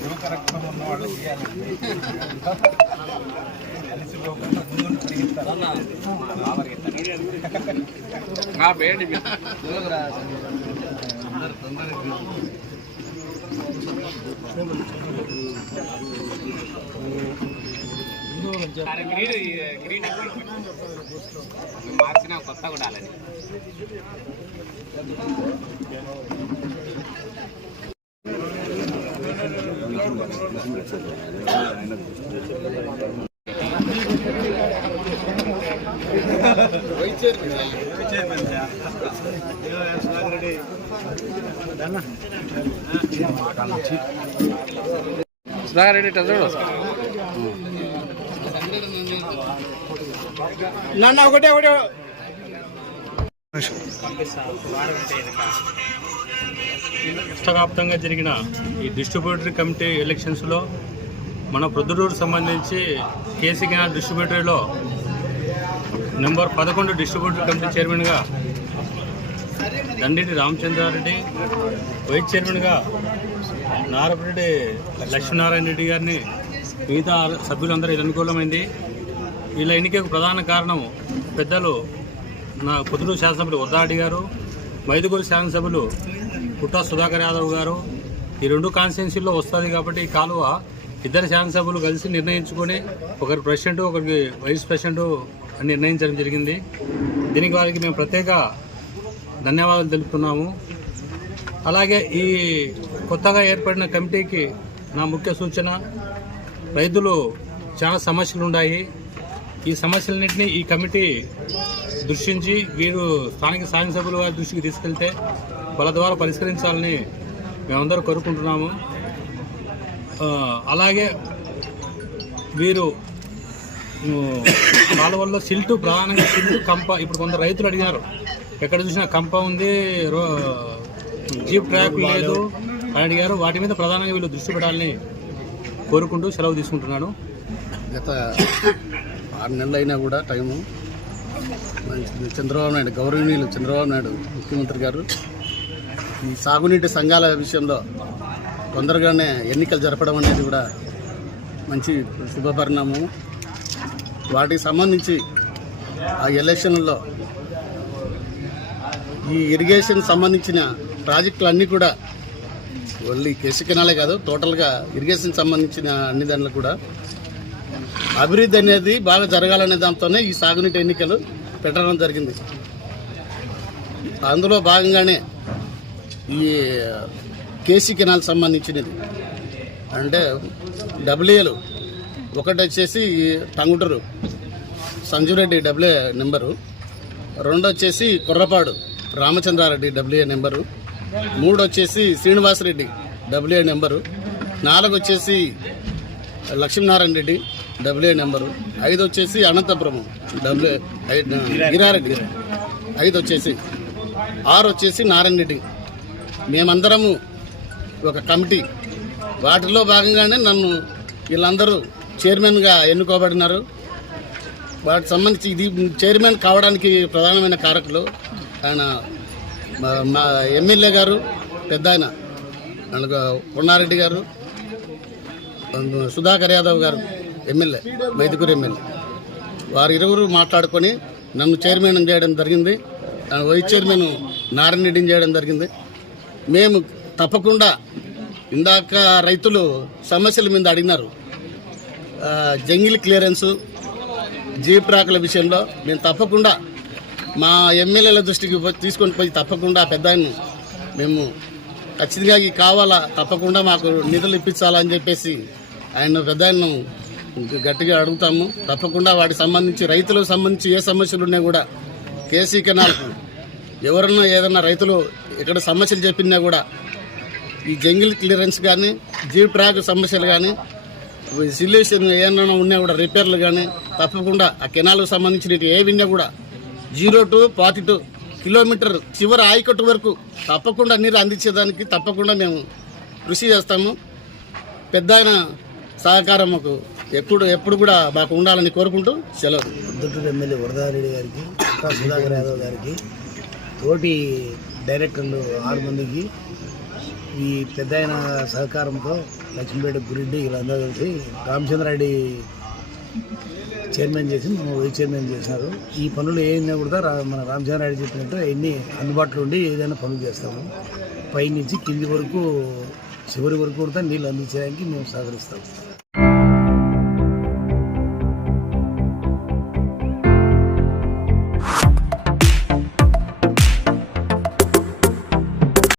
యువకరక్తం ఉన్న వాళ్ళు చేయాలండి అలసిపోకుండా ముందు తిరిగిస్తారు మార్చిన కొత్త ఉండాలని సుధాకర్ రెడ్డి ఇట్లా చూడు నన్ను ఒకటే ఒకటే. రాష్ట్రవ్యాప్తంగా జరిగిన ఈ డిస్ట్రిబ్యూటరీ కమిటీ ఎలక్షన్స్లో మన ప్రొద్దుటూరు సంబంధించి కేసీ కెనాల్ డిస్ట్రిబ్యూటరీలో నెంబర్ పదకొండు డిస్ట్రిబ్యూటరీ కమిటీ చైర్మన్గా దండిటి రామచంద్రారెడ్డి వైస్ చైర్మన్గా నారపరెడ్డి లక్ష్మీనారాయణ రెడ్డి గారిని మిగతా సభ్యులందరూ ఇది అనుకూలమైంది. వీళ్ళ ఎన్నికకు ప్రధాన కారణం పెద్దలు నా పుత్రుడు శాసనసభ్యులు ఉద్దాడి గారు మైదుగూరు శాసనసభ్యులు పుట్టా సుధాకర్ యాదవ్ గారు. ఈ రెండు కాన్స్టిట్యున్సీల్లో వస్తుంది కాబట్టి ఈ కాలువ ఇద్దరు శాసనసభ్యులు కలిసి నిర్ణయించుకొని ఒకరి ప్రెసిడెంట్ ఒకరికి వైస్ ప్రెసిడెంట్ అని నిర్ణయించడం జరిగింది. దీనికి వారికి మేము ప్రత్యేక ధన్యవాదాలు తెలుపుతున్నాము. అలాగే ఈ కొత్తగా ఏర్పడిన కమిటీకి నా ముఖ్య సూచన రైతులు చాలా సమస్యలు ఉన్నాయి ఈ సమస్యలన్నింటినీ ఈ కమిటీ దృష్టించి వీరు స్థానిక శాసనసభ్యుల వారి దృష్టికి తీసుకెళ్తే వాళ్ళ ద్వారా పరిష్కరించాలని మేమందరూ కోరుకుంటున్నాము. అలాగే వీరు కాలువల్లో సిల్టు ప్రధానంగా సిల్టు కంప ఇప్పుడు కొందరు రైతులు అడిగారు. ఎక్కడ చూసినా కంప ఉంది రో జీప్ ట్రాక్ లేదు అని అడిగారు. వాటి మీద ప్రధానంగా వీళ్ళు దృష్టి పెట్టాలని కోరుకుంటూ సెలవు తీసుకుంటున్నాను. గత ఆరు నెలలు అయినా కూడా టైము. మంచి చంద్రబాబు నాయుడు గౌరవనీయులు చంద్రబాబు నాయుడు ముఖ్యమంత్రి గారు. ఈ సాగునీటి సంఘాల విషయంలో తొందరగానే ఎన్నికలు జరపడం అనేది కూడా మంచి శుభపరిణామం వాటికి సంబంధించి ఆ ఎలక్షన్లో ఈ ఇరిగేషన్ సంబంధించిన ప్రాజెక్టులన్నీ కూడా ఓన్లీ కేసు కెనాలే కాదు టోటల్గా ఇరిగేషన్ సంబంధించిన అన్ని దాంట్లో కూడా అభివృద్ధి అనేది బాగా జరగాలనే దాంతోనే ఈ సాగునీటి ఎన్నికలు పెట్టడం జరిగింది. అందులో భాగంగానే ఈ కేసీ కెనాల్ సంబంధించినది. అంటే డబ్ల్యూఏలు. ఒకటి వచ్చేసి టంగుటూరు. సంజురెడ్డి WA number. రెండు వచ్చేసి కుర్రపాడు. Ramachandra Reddy WA number. మూడు వచ్చేసి శ్రీనివాసరెడ్డి డబ్ల్యూఏ నెంబరు. నాలుగు వచ్చేసి లక్ష్మీనారాయణ రెడ్డి. WA number. ఐదు వచ్చేసి అనంతపురం డబ్ల్యూ గిరారెడ్డి ఐదు వచ్చేసి. ఆరు వచ్చేసి నారాయణ రెడ్డి. మేమందరము ఒక కమిటీ. వాటిలో భాగంగానే నన్ను వీళ్ళందరూ చైర్మన్గా ఎన్నుకోబడినారు. వాటికి సంబంధించి ఇది చైర్మన్ కావడానికి ప్రధానమైన కారకులు ఆయన మా- మా ఎమ్మెల్యే గారు పెద్ద ఆయన అనగా గారు సుధాకర్ యాదవ్ గారు. MLA Mydukur MLA. వారు ఇరువురు మాట్లాడుకొని నన్ను చైర్మన్ చేయడం జరిగింది. వైస్ చైర్మన్ నారాయణ రెడ్డిని చేయడం జరిగింది. మేము తప్పకుండా ఇందాక రైతులు సమస్యల మీద అడిగినారు. జంగిల్ క్లియరెన్సు జీప్రాకుల విషయంలో మేము తప్పకుండా మా ఎమ్మెల్యేల దృష్టికి పో- తీసుకొని పోయి తప్పకుండా పెద్ద మేము ఖచ్చితంగా కావాలా తప్పకుండా మాకు నిధులు ఇప్పించాలని చెప్పేసి ఆయన పెద్ద గట్టిగా అడుగుతాము. తప్పకుండా వాటికి సంబంధించి రైతులకు సంబంధించి ఏ సమస్యలు ఉన్నా కూడా కేసీ కెనాల్కు ఎవరన్నా ఏదన్నా రైతులు ఇక్కడ సమస్యలు చెప్పినా కూడా ఈ జంగిల్ క్లియరెన్స్ కానీ జీప్ ట్రాక్ సమస్యలు కానీ సిల్యూషన్ ఏమైనా ఉన్నా కూడా రిపేర్లు కానీ తప్పకుండా ఆ కెనాల్కు సంబంధించిన ఏ విన్నా కూడా zero to forty two kilometer చివరి ఆయకట్టు వరకు తప్పకుండా నీరు అందించేదానికి తప్పకుండా మేము కృషి చేస్తాము. పెద్ద ఆయన సహకారం మాకు ఎప్పుడు ఎప్పుడు కూడా మాకు ఉండాలని కోరుకుంటూ సెలవు. పొద్దుటూరు ఎమ్మెల్యే వరదారెడ్డి గారికి ఇంకా సుధాకర్ యాదవ్ గారికి తోటి డైరెక్టర్లు ఆరు మందికి ఈ పెద్ద ఆయన సహకారంతో లక్ష్మీపేట గురెడ్డి వీళ్ళందరూ కలిసి రామచంద్రారెడ్డి చైర్మన్ చేసి మనం వైస్ చైర్మన్ చేశారు. ఈ పనులు ఏమైనా కూడా రా- మన రామచంద్రారెడ్డి చెప్పినట్టు అవన్నీ అందుబాటులో ఉండి ఏదైనా పనులు చేస్తాము. పైనుంచి కింది వరకు చివరి వరకు కూడా నీళ్ళు అందించడానికి మేము సహకరిస్తాం